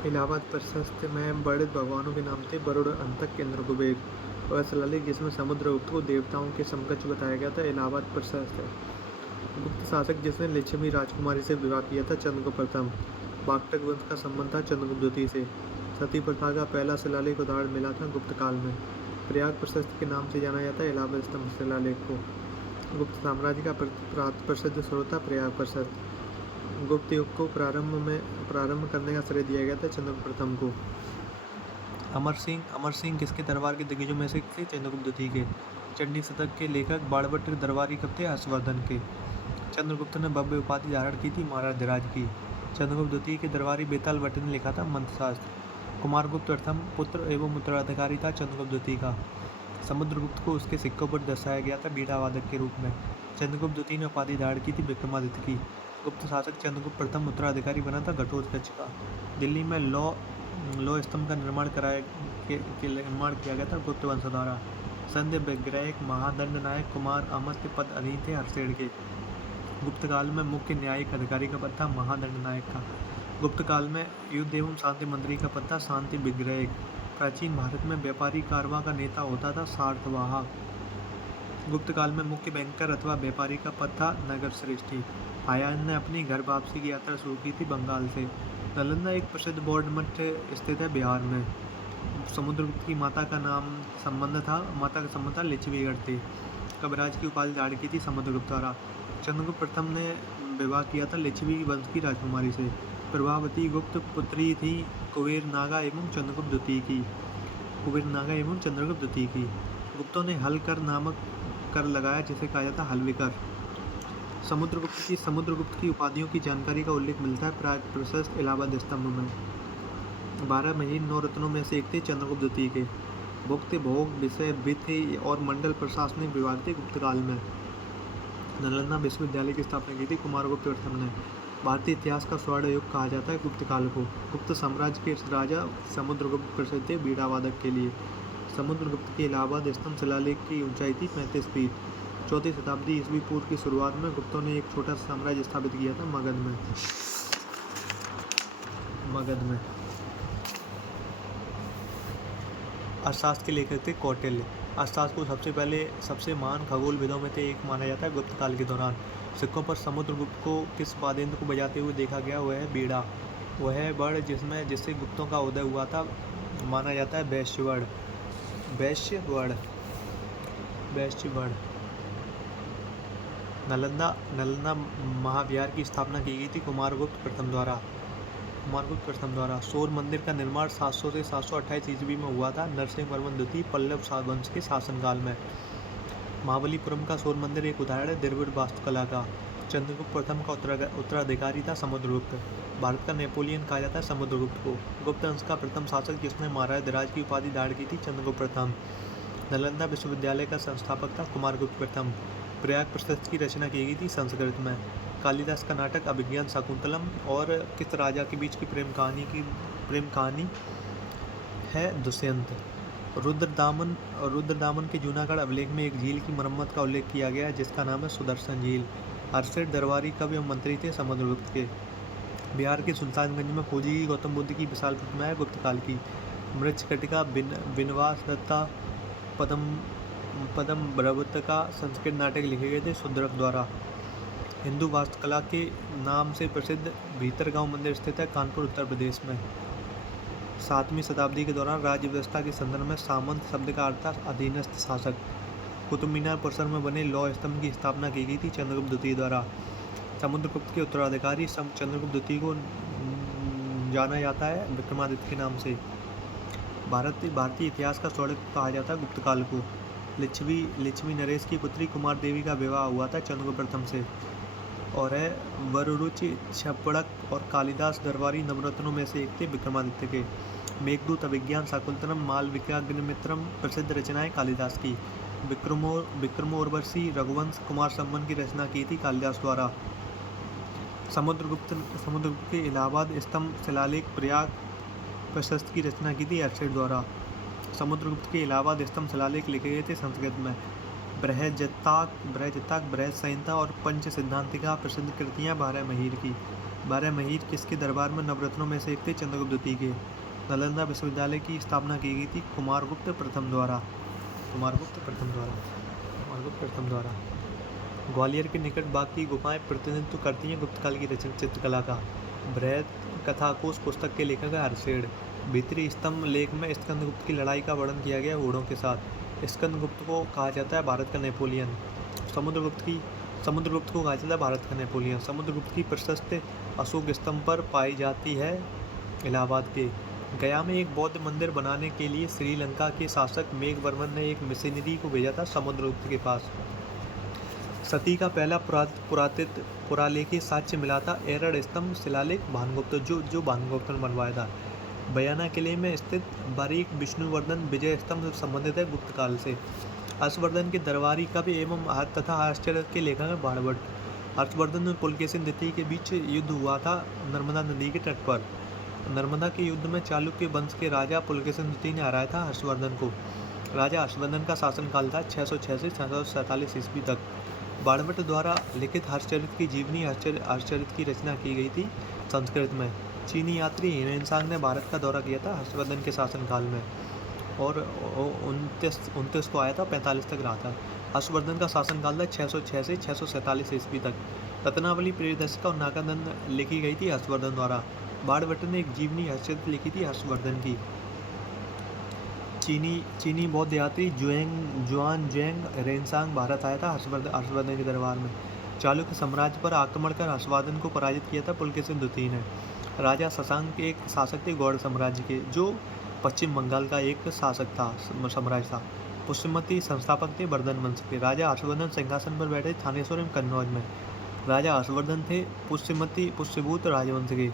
इलाहाबाद प्रशस्त में बड़े भगवानों के नाम थे वरुण, अंतक, इंद्र, कुबेर और शिलालेख जिसमें समुद्रगुप्त को देवताओं के समकक्ष बताया गया था। इलाहाबाद प्रशस्त है। गुप्त शासक जिसने लिच्छवी राजकुमारी से विवाह किया था चंद्रगुप्त प्रथम। वाकटक वंश का संबंध था चंद्रगुप्त द्वितीय से। सती प्रथा का पहला शिलालेख उदाहरण मिला था गुप्त काल में। प्रयाग प्रशस्त के नाम से जाना जाता है इलाहाबाद स्तंभ शिलालेख को। गुप्त साम्राज्य का प्रसिद्ध स्रोत था प्रयाग प्रशस्त। गुप्त युग को प्रारंभ करने का श्रेय दिया गया था चंद्रगुप्त प्रथम को। अमर सिंह किसके दरबार के दिग्गजों में से थे? चंद्रगुप्त द्वितीय के। चंडी शतक के लेखक बाणभट्ट दरबारी कब थे? हर्षवर्धन के। चंद्रगुप्त ने भव्य उपाधि धारण की थी महाराज धीराज की। चंद्रगुप्त द्वितीय के दरबारी बेताल भट्ट ने लिखा था मंत्रशास्त्र। कुमारगुप्त प्रथम पुत्र एवं उत्तराधिकारी था चंद्रगुप्त द्वितीय का। समुद्रगुप्त को उसके सिक्कों पर दर्शाया गया था बीड़ा वादक के रूप में। चंद्रगुप्त द्वितीय ने उपाधि धारण की थी विक्रमादित्य की। गुप्त शासक चंद्रगुप्त प्रथम उत्तराधिकारी बना था घटोत्कच का। दिल्ली में लौ स्तंभ का निर्माण किया गया था गुप्त वंश द्वारा। संध्य विग्रह महादंड नायक कुमार अमर्त्य पद अधीन थे हर्षेण के। गुप्त काल में मुख्य न्यायिक अधिकारी का पद था महादंड नायक का। गुप्त काल में युद्ध एवं शांति मंत्री का पद था शांति विग्रह। प्राचीन भारत में व्यापारी कारवां का नेता होता था सार्थवाहक। गुप्त काल में मुख्य बैंकर अथवा व्यापारी का पद था नगर श्रेष्ठी। आयान ने अपनी घर वापसी की यात्रा शुरू की थी बंगाल से। नालंदा एक प्रसिद्ध बौद्ध मठ स्थित है बिहार में। समुद्रगुप्त की माता का संबंध था लिच्छवीगढ़ थे। कविराज की उपाधि धारण की थी समुद्रगुप्त द्वारा। चंद्रगुप्त प्रथम ने विवाह किया था लिच्छवी वंश की राजकुमारी से। प्रभावती गुप्त पुत्री थी कुबेर नागा एवं चंद्रगुप्त द्वितीय की। गुप्तों ने हलकर नामक कर लगाया जिसे कहा जाता हल्विकर। समुद्रगुप्त की उपाधियों की जानकारी का उल्लेख मिलता है प्राग प्रशस्त इलाहाबाद स्तंभ में। 12 महीन 9 रत्नों में से एक थे चंद्रगुप्त द्वितीय के। भुक्त भोग विषय विधि और मंडल प्रशासनिक विभाग थे गुप्त काल में। नालंदा विश्वविद्यालय की स्थापना की थी कुमारगुप्त प्रथम ने। भारतीय इतिहास का स्वर्ण युग कहा जाता है गुप्त काल को। गुप्त साम्राज्य के राजा समुद्रगुप्त प्रसिद्ध थे बीड़ा वादक के लिए। समुद्रगुप्त के इलाहाबाद स्तंभ शिलालेख की ऊंचाई थी 35 फीट। 4वीं शताब्दी ईस्वी पूर्व की शुरुआत में गुप्तों ने एक छोटा साम्राज्य स्थापित किया था मगध में। अर्थशास्त्र के लेखक थे कौटिल्य। अर्थशास्त्र को सबसे महान खगोलविदों में से एक माना जाता है गुप्त काल के दौरान। सिक्कों पर समुद्रगुप्त को किस वाद्ययंत्र को बजाते हुए देखा गया? वह है बीड़ा। वह वर्ण जिससे गुप्तों का उदय हुआ था माना जाता है वैश्यवर्ण। नालंदा महाविहार की स्थापना की गई थी कुमारगुप्त प्रथम द्वारा। सौर मंदिर का निर्माण 700 से 728 ईस्वी में हुआ था नरसिंहवर्मन द्वितीय पल्लव वंश के शासनकाल में। महाबलीपुरम का सौर मंदिर एक उदाहरण है द्रविड़ वास्तुकला का। चंद्रगुप्त प्रथम का उत्तराधिकारी था समुद्रगुप्त। भारत का नेपोलियन कहा जाता है समुद्रगुप्त को। गुप्त वंश का प्रथम शासक जिसने महाराज धीराज की उपाधि धारण की थी चंद्रगुप्त प्रथम। नालंदा विश्वविद्यालय का संस्थापक था कुमारगुप्त प्रथम। प्रयाग प्रशस्त की रचना की गई थी संस्कृत में। कालिदास का नाटक अभिज्ञान शाकुंतलम और किस राजा के बीच की प्रेम कहानी है दुष्यंत। रुद्रदामन के जूनागढ़ अभिलेख में एक झील की मरम्मत का उल्लेख किया गया है जिसका नाम है सुदर्शन झील। हर्षेठ दरबारी कवि एवं मंत्री थे समुद्रगुप्त के। बिहार के सुल्तानगंज में खोजी गई गौतम बुद्ध की विशाल प्रतिमा है गुप्त काल की। मृच्छकटिका बिनवास दत्ता पदम भ्रवत का संस्कृत नाटक लिखे गए थे शूद्रक द्वारा। हिंदू वास्तुकला के नाम से प्रसिद्ध भीतरगांव मंदिर स्थित है कानपुर उत्तर प्रदेश में। 7वीं शताब्दी के दौरान राज्य व्यवस्था के संदर्भ में सामंत शब्द का अर्थ था अधीनस्थ शासक। कुतुब मीनार परिसर में बने लौ स्तंभ की स्थापना की गई थी चंद्रगुप्त द्वितीय द्वारा। समुद्रगुप्त के उत्तराधिकारी चंद्रगुप्त द्वितीय को जाना जाता है विक्रमादित्य के नाम से। भारतीय इतिहास का स्वर्ण कहा जाता है गुप्त काल को। लिच्छवी नरेश की पुत्री कुमार देवी का विवाह हुआ था चंद्रगुप्त प्रथम से और है वरुरुचि छपड़क और कालिदास दरबारी नवरत्नों में से एक थे विक्रमादित्य के। मेघदूत अभिज्ञान शाकुंतलम मालविकाग्निमित्रम प्रसिद्ध रचनाएं कालिदास की। विक्रमोर्वशी रघुवंश कुमार संबंध की रचना की थी कालिदास द्वारा। समुद्रगुप्त के इलाहाबाद स्तंभ शिलालेख प्रयाग प्रशस्त की रचना की थी हर्षेठ द्वारा। समुद्रगुप्त के इलाहाबाद स्तंभ शिलालेख लिखे गए थे संस्कृत में। बृहज्जत्ताक बृहद संहिता और पंच सिद्धांतिका प्रसिद्ध कृतियां 12 महीर की। 12 महीर किसके दरबार में नवरत्नों में से एक थे? चंद्रगुप्त द्वितीय के। नालंदा विश्वविद्यालय की स्थापना की गई थी कुमारगुप्त प्रथम द्वारा। कुमारगुप्त प्रथम द्वारा। कुमारगुप्त प्रथम द्वारा। ग्वालियर के निकट बाघ की गुफाएं प्रतिनिधित्व करती हैं गुप्त काल की रचना चित्रकला का। बृहद कथाकोश पुस्तक के लेखक है हर्षेड। भीतरी स्तंभ लेख में स्कंदगुप्त की लड़ाई का वर्णन किया गया घोड़ों के साथ। स्कंदगुप्त को कहा जाता है भारत का नेपोलियन। समुद्रगुप्त को कहा जाता है भारत का नेपोलियन। समुद्रगुप्त की प्रशस्त अशोक स्तंभ पर पाई जाती है इलाहाबाद के। गया में एक बौद्ध मंदिर बनाने के लिए श्रीलंका के शासक मेघवर्मन ने एक मिशनरी को भेजा था समुद्रगुप्त के पास। सती का पहला पुरालेखीय साक्ष्य मिला था एरड़ स्तंभ शिलालेख भानुगुप्त जो भानुगुप्त ने बनवाया था। बयाना किले में स्थित बारीक विष्णुवर्धन विजय स्तंभ से संबंधित है गुप्त काल से। हर्षवर्धन के दरबारी कवि एवं तथा आश्चर्य के लेखक है बाणभट्ट। हर्षवर्धन और पुलकेशिन द्वितीय के बीच युद्ध हुआ था नर्मदा नदी के तट पर। नर्मदा के युद्ध में चालुक्य वंश के राजा पुलकेशिन द्वितीय ने हराया था हर्षवर्धन को। राजा हर्षवर्धन का शासनकाल था 606 से 647 ईस्वी तक। बाणभट्ट द्वारा लिखित हर्षचरित की जीवनी हर्षचरित की रचना की गई थी संस्कृत में। चीनी यात्री हिरेनसांग ने भारत का दौरा किया था हर्षवर्धन के शासनकाल में और 29 को आया था, 45 तक रहा था। हर्षवर्धन का शासनकाल था 606 से 647 ईस्वी तक। रत्नावली प्रियदर्शिका और नागानंद लिखी गई थी हर्षवर्धन द्वारा। बाणभट्ट ने एक जीवनी हर्षचरित लिखी थी हर्षवर्धन की। चीनी बौद्ध यात्री जुआनजैंग रेनसांग भारत आया था हर्षवर्धन के दरबार में। चालुक्य साम्राज्य पर आक्रमण कर हर्षवर्धन को पराजित किया था पुलकेशिन द्वितीय ने। राजा शशांक के एक शासक थे गौड़ साम्राज्य के, जो पश्चिम बंगाल का एक शासक था साम्राज्य था। पुष्यमती संस्थापक थे वर्धन वंश के। राजा हर्षवर्धन सिंहासन पर बैठे थानेश्वर एवं कन्नौज में। राजा हर्षवर्धन थे पुष्यभूत राजवंश के।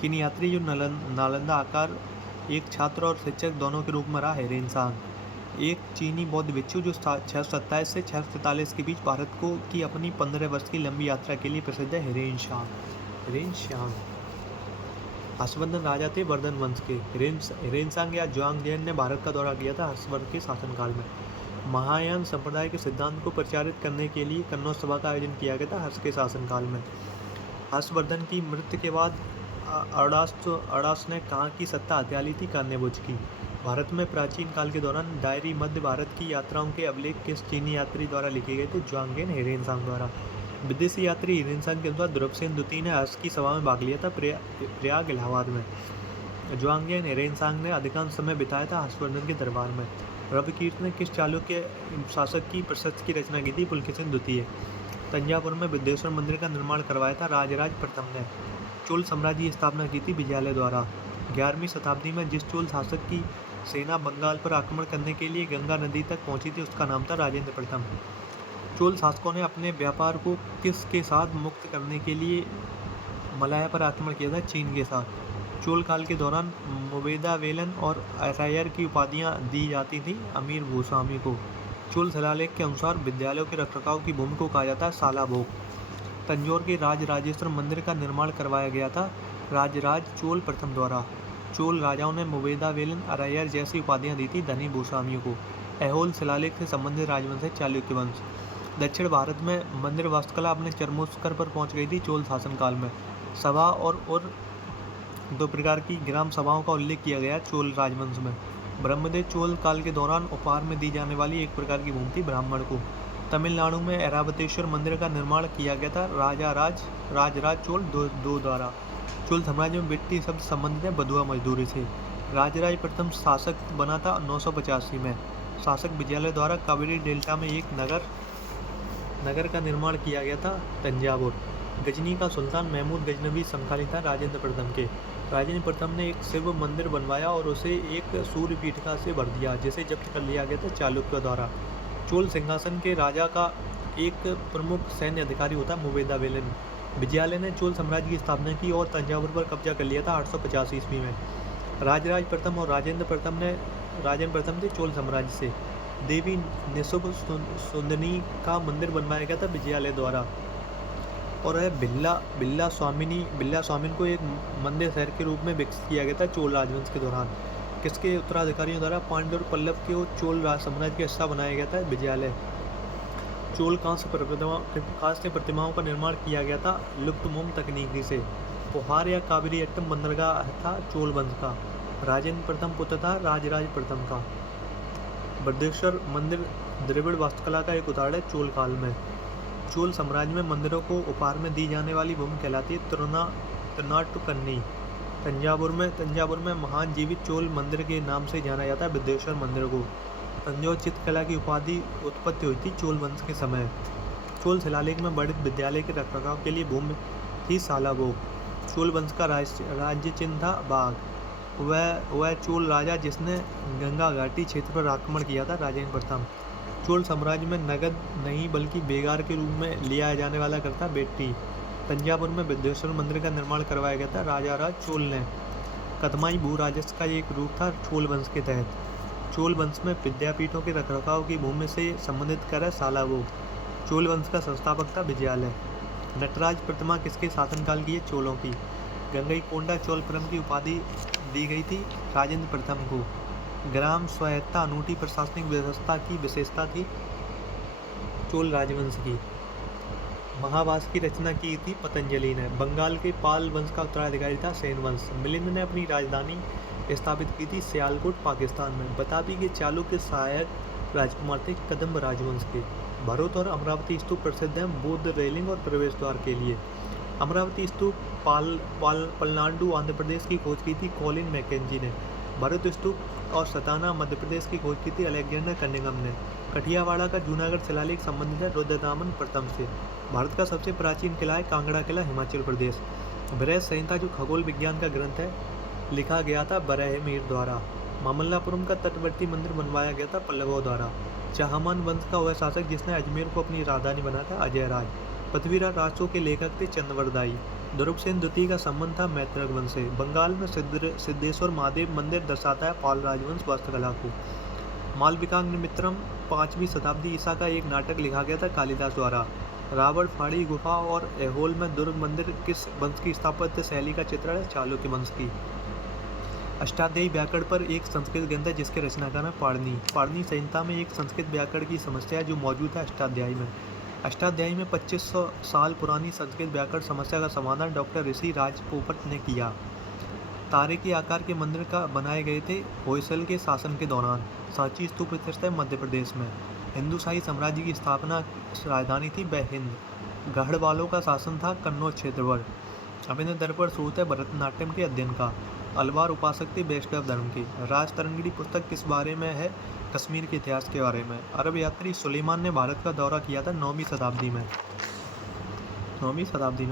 चीनी यात्री जो नालंदा आकार एक छात्र और शिक्षक दोनों के रूप में रहा है रेनसांग। एक चीनी बौद्ध भिक्षु जो 627 से 643 के बीच भारत को की अपनी 15 वर्ष की लंबी यात्रा के लिए प्रसिद्ध है हिरेनसांग। हर्षवर्धन राजा थे वर्धन वंश के। हिरेनसांग या जुआंगजैन ने भारत का दौरा किया था हर्षवर्धन के शासनकाल में। महायान संप्रदाय के सिद्धांत को प्रचारित करने के लिए कन्नौज सभा का आयोजन किया गया था हर्ष के शासनकाल में। हर्षवर्धन की मृत्यु के बाद अर्डास ने कहाँ की सत्ता हथिया ली थी? कान्यभुज की। भारत में प्राचीन काल के दौरान डायरी मध्य भारत की यात्राओं के अभिलेख किस चीनी यात्री द्वारा लिखे गए थे? जुआंगजैन हिरेनसांग द्वारा। विदेशी यात्री हिरेनसांग के अनुसार ध्रुवसेन द्वितीय ने हर्ष की सभा में भाग लिया था प्रयाग इलाहाबाद में। जुआंगजैन हिरेनसांग ने अधिकांश समय बिताया था हर्षवर्धन के दरबार में। रविकीर्त ने किस चालुक्य शासक की प्रशस्ति की रचना की थी? पुलकेशिन द्वितीय। तंजावुर में विद्येश्वर मंदिर का निर्माण करवाया था राजराज प्रथम ने। चोल साम्राज्य की स्थापना की थी विजयालय द्वारा। 11वीं शताब्दी में जिस चोल शासक की सेना बंगाल पर आक्रमण करने के लिए गंगा नदी तक पहुंची थी उसका नाम था राजेंद्र प्रथम। चोल शासकों ने अपने व्यापार को किसके साथ मुक्त करने के लिए मलाया पर आक्रमण किया था? चीन के साथ। चोल काल के दौरान मुबेदावेलन और अरायर की उपाधियां दी जाती थी अमीर भूस्वामी को। चोल शिलालेख के अनुसार विद्यालयों के रखरखाव की भूमि को कहा जाता है सालाभोग। तंजौर के राजराजेश्वर मंदिर का निर्माण करवाया गया था राजराज चोल प्रथम द्वारा। चोल राजाओं ने मुबेदावेलन अरायर जैसी उपाधियां दी थी धनी भूस्वामियों को। ऐहोल शिलालेख से संबंधित राजवंश है चालुक्य वंश। दक्षिण भारत में मंदिर वास्तुकला अपने चरमोत्कर्ष पर पहुंच गई थी चोल शासनकाल में। सभा और दो प्रकार की ग्राम सभाओं का उल्लेख किया गया चोल राजवंश में। ब्रह्मदेव चोल काल के दौरान उपहार में दी जाने वाली एक प्रकार की भूमि थी ब्राह्मण को। तमिलनाडु में ऐरावतेश्वर मंदिर का निर्माण किया गया था राजराज चोल दो द्वारा। चोल साम्राज्य में वित्तीय शब्द संबंधित है बधुआ मजदूरी से। राजराज प्रथम शासक बना था 985 में। शासक विजयालय द्वारा कावेरी डेल्टा में एक नगर का निर्माण किया गया था तंजावुर। गजनी का सुल्तान महमूद गजनवी समकालीन था राजेंद्र प्रथम के। राजेंद्र प्रथम ने एक शिव मंदिर बनवाया और उसे एक सूर्य पीठिका से भर दिया जिसे जब्त कर लिया गया था चालुक्य द्वारा। चोल सिंहासन के राजा का एक प्रमुख सैन्य अधिकारी होता मुबेदावेलन। विजयालय ने चोल साम्राज्य की स्थापना की और तंजावुर पर कब्जा कर लिया था 850 ईस्वी में। राजराज प्रथम और राजेंद्र प्रथम थे चोल साम्राज्य से। देवी निशुभ सुंदनी का मंदिर बनवाया गया था विजयालय द्वारा और बिल्ला स्वामिन को एक मंदिर शहर के रूप में विकसित किया गया था चोल राजवंश के दौरान। किसके उत्तराधिकारियों द्वारा पांड्य और पल्लव के चोल साम्राज्य का हिस्सा बनाया गया था विजयालय। चोल कांस्य प्रतिमाओं का निर्माण किया गया था लुप्त मोम तकनीकी से। पोहार या कावेरी अट्टम बंदरगाह था चोल वंश का। राजेंद्र प्रथम पुत्र था राजराज प्रथम का। बृहदेश्वर मंदिर द्रविड़ वास्तुकला का एक उदाहरण है चोल काल में। चोल साम्राज्य में मंदिरों को उपहार में दी जाने वाली भूमि कहलाती है तिरुनाट्टुकन्नी। तंजावुर में महान जीवित चोल मंदिर के नाम से जाना जाता है बृहदेश्वर मंदिर को। तंजौर चित्रकला की उपाधि उत्पत्ति हुई थी चोल वंश के समय। चोल शिलालेख में वर्णित विद्यालय के रखरखाव के लिए भूमि थी सालाबोग। चोल वंश का राज्य चिन्ह था बाघ। वह चोल राजा जिसने गंगा घाटी क्षेत्र पर आक्रमण किया था राजेंद्र प्रथम। चोल साम्राज्य में नगद नहीं बल्कि बेगार के रूप में लिया जाने वाला कर था बेट्टी। तंजावुर में बृहदेश्वर मंदिर का निर्माण करवाया गया था राजा राज चोल ने। कदमाई भू राजस्व का एक रूप था चोल वंश के तहत। चोल वंश में विद्यापीठों के रखरखाव की भूमि से संबंधित कर है सालाबोग। चोल वंश का संस्थापक था विजयालय। नटराज प्रतिमा किसके शासनकाल की है? चोलों की। गंगईकोंडा चोलपुरम की उपाधि दी गई थी राजेंद्र प्रथम को। ग्राम स्वायत्ता अनूठी प्रशासनिक व्यवस्था की विशेषता थी चोल राजवंश की। महाभारत की रचना की थी पतंजलि ने। बंगाल के पाल वंश का उत्तराधिकारी था सेन वंश। मिलिंद ने अपनी राजधानी स्थापित की थी सियालकोट पाकिस्तान में। बताबी के चालुक्य सहायक राजकुमार थे कदम्ब राजवंश के। भरूच और अमरावती स्तूप प्रसिद्ध हैं बौद्ध रेलिंग और प्रवेश द्वार के लिए। अमरावती स्तूप पलनाडु आंध्र प्रदेश की खोज की थी कॉलिन मैकेंजी ने। भरूच स्तूप और सताना मध्य प्रदेश की खोज की थी अलेक्जेंडर कनिंघम ने। कठियावाड़ा का जूनागढ़ शिलालेख संबंधित है रुद्रदामन प्रथम से। भारत का सबसे प्राचीन किला है कांगड़ा किला हिमाचल प्रदेश। बृहद संहिता जो खगोल विज्ञान का ग्रंथ है लिखा गया था बरहमीर द्वारा। मामल्लापुरम का तटवर्ती मंदिर बनवाया गया था पल्लवों द्वारा। चाहमान वंश का वह शासक जिसने अजमेर को अपनी राजधानी बनाया था अजयराज। पृथ्वीराज राजों के लेखक थे चंद्रवरदाई। दुर्गसेन द्वितीय का संबंध था मैत्रक वंश से। बंगाल में सिद्धेश्वर महादेव मंदिर दर्शाता है पाल राजवंश वास्तुकला को। मालविकाग्निमित्रम 5वीं शताब्दी ईसा का एक नाटक लिखा गया था कालिदास द्वारा। रावण फाड़ी गुफा और ऐहोल में दुर्ग मंदिर किस वंश की स्थापत्य शैली का चित्र है? चालुक्य वंश की। अष्टाध्यायी व्याकरण पर एक संस्कृत ग्रंथ है जिसके रचनाकार है पाणिनि। पाणिनि संहिता में एक संस्कृत व्याकरण की समस्या है जो मौजूद है अष्टाध्यायी में। अष्टाध्यायी में 2500 साल पुरानी संस्कृत व्याकरण समस्या का समाधान डॉक्टर ऋषि राजपोपट ने किया। तारे के आकार के मंदिर का बनाए गए थे होयसल के शासन के दौरान। सांची स्तूप स्थित है मध्य प्रदेश में। हिंदू शाही साम्राज्य की स्थापना राजधानी थी बेहिंद। गढ़वालों का शासन था कन्नौज क्षेत्र पर। अभिनय दर्पण स्रोत है भरतनाट्यम के अध्ययन का। अलवार उपासक थे वैष्णव धर्म के। राज तरंगिणी पुस्तक किस बारे में है? कश्मीर के इतिहास के बारे में। अरब यात्री सुलेमान ने भारत का दौरा किया था 9वीं शताब्दी में।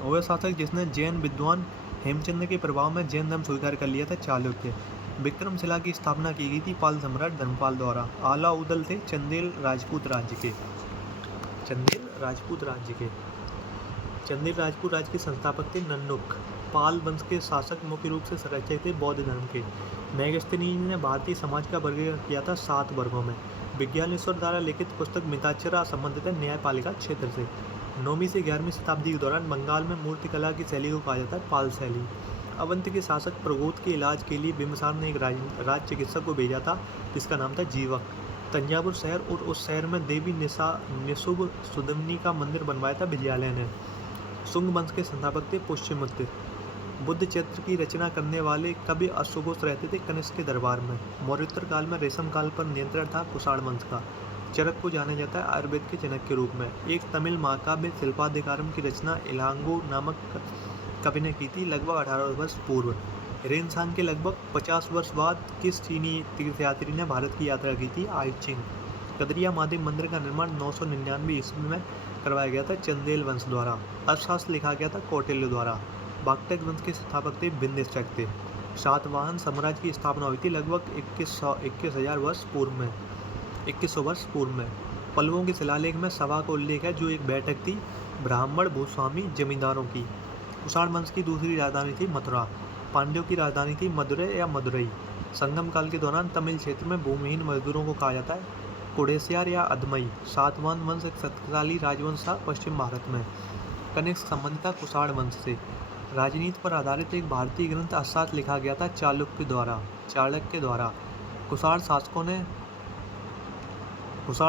वह शासक जिसने जैन विद्वान हेमचंद्र के प्रभाव में जैन धर्म स्वीकार कर लिया था चालुक्य। विक्रमशिला की स्थापना की गई थी पाल सम्राट धर्मपाल द्वारा। आला उदल थे चंदेल राजपूत राज्य के। चंदेल राजपूत राज्य के संस्थापक थे नन्नुक। पाल वंश के शासक मुख्य रूप से संरक्षक थे बौद्ध धर्म के। मेगस्थनीज ने भारतीय समाज का वर्गीकरण किया था 7 वर्गों में। विज्ञानेश्वर द्वारा लिखित पुस्तक मिताक्षरा संबंधित है न्यायपालिका क्षेत्र से। 9वीं से 11वीं शताब्दी के दौरान बंगाल में मूर्तिकला की शैली को कहा जाता है पाल शैली। अवंत के शासक प्रगोत के इलाज के लिए बिम्बिसार ने एक राज चिकित्सक को भेजा था जिसका नाम था जीवक। तंजावुर शहर और उस शहर में देवी निशुभ सुदमनी का मंदिर बनवाया था विजयालय ने। शुंग वंश के संस्थापक थे पुष्यमित्र। बुद्ध चरित्र की रचना करने वाले कवि अश्वघोष रहते थे कनिष्क के दरबार में। मौर्योत्तर काल में रेशम काल पर नियंत्रण था कुषाण वंश का। चरक को जाना जाता है आयुर्वेद के जनक के रूप में। एक तमिल महाकाव्य शिल्पाधिकारम की रचना इलांगो नामक कवि ने की थी लगभग 18 वर्ष पूर्व। रेनेसां के लगभग 50 वर्ष बाद किस चीनी तीर्थयात्री ने भारत की यात्रा की थी? आई चिंग। कदरिया महादेव मंदिर का निर्माण 999 ईस्वी में करवाया गया था चंदेल वंश द्वारा। अर्थशास्त्र लिखा गया था कौटिल्य द्वारा। बागटक वंश के स्थापक थे बिंदिशक थे। सातवाहन साम्राज्य की स्थापना हुई थी लगभग 21,000 वर्ष पूर्व में। पल्लवों के शिलालेख में सभा का उल्लेख है जो एक बैठक थी ब्राह्मण भूस्वामी जमींदारों की। कुषाण वंश की दूसरी राजधानी थी मथुरा। पांड्यों की राजधानी थी मदुरै या मदुरई। संगम काल के दौरान तमिल क्षेत्र में भूमिहीन मजदूरों को कहा जाता है कुडेसियार या अदमई। सातवाहन वंश एक शक्तिशाली राजवंश था पश्चिम भारत में। कनिष्क संबंध था कुषाण वंश से। राजनीति पर आधारित एक भारतीय ग्रंथ अर्थशास्त्र लिखा गया था चाणक्य द्वारा। कुषाण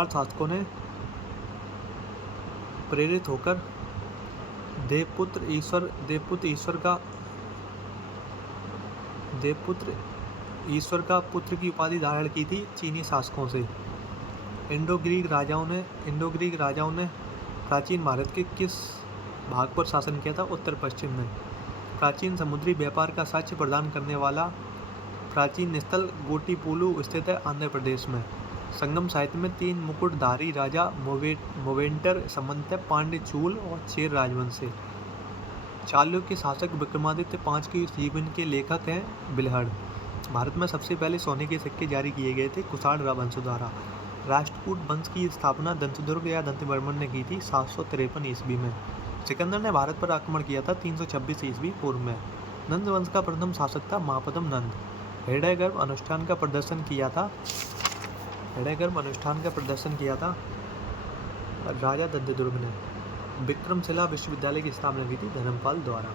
शासकों ने प्रेरित होकर देवपुत्र ईश्वर का देवपुत्र ईश्वर का पुत्र की उपाधि धारण की थी चीनी शासकों से। इंडो ग्रीक राजाओं ने प्राचीन भारत के किस भाग पर शासन किया था? उत्तर पश्चिम में। प्राचीन समुद्री व्यापार का साक्ष्य प्रदान करने वाला प्राचीन स्थल गोटीपुलु स्थित है आंध्र प्रदेश में। संगम साहित्य में 3 मुकुटधारी राजा मोवेंटर संबंधित है पांड्य, चूल और चेर राजवंश से। चालुक्य शासक विक्रमादित्य 5 के जीवन के लेखक हैं बिल्हड़। भारत में सबसे पहले सोने के सिक्के जारी किए गए थे कुषाण राजवंश द्वारा। राष्ट्रकूट वंश की स्थापना दंतदुर्ग या दंतवर्मन ने की थी 753 ईस्वी में। सिकंदर ने भारत पर आक्रमण किया था 326 ईस्वी पूर्व में। नंद वंश का प्रथम शासक था महापद्म नंद। हृदयगर्भ अनुष्ठान का प्रदर्शन किया था राजा दंतदुर्ग ने। विक्रमशिला विश्वविद्यालय की स्थापना की थी धर्मपाल द्वारा।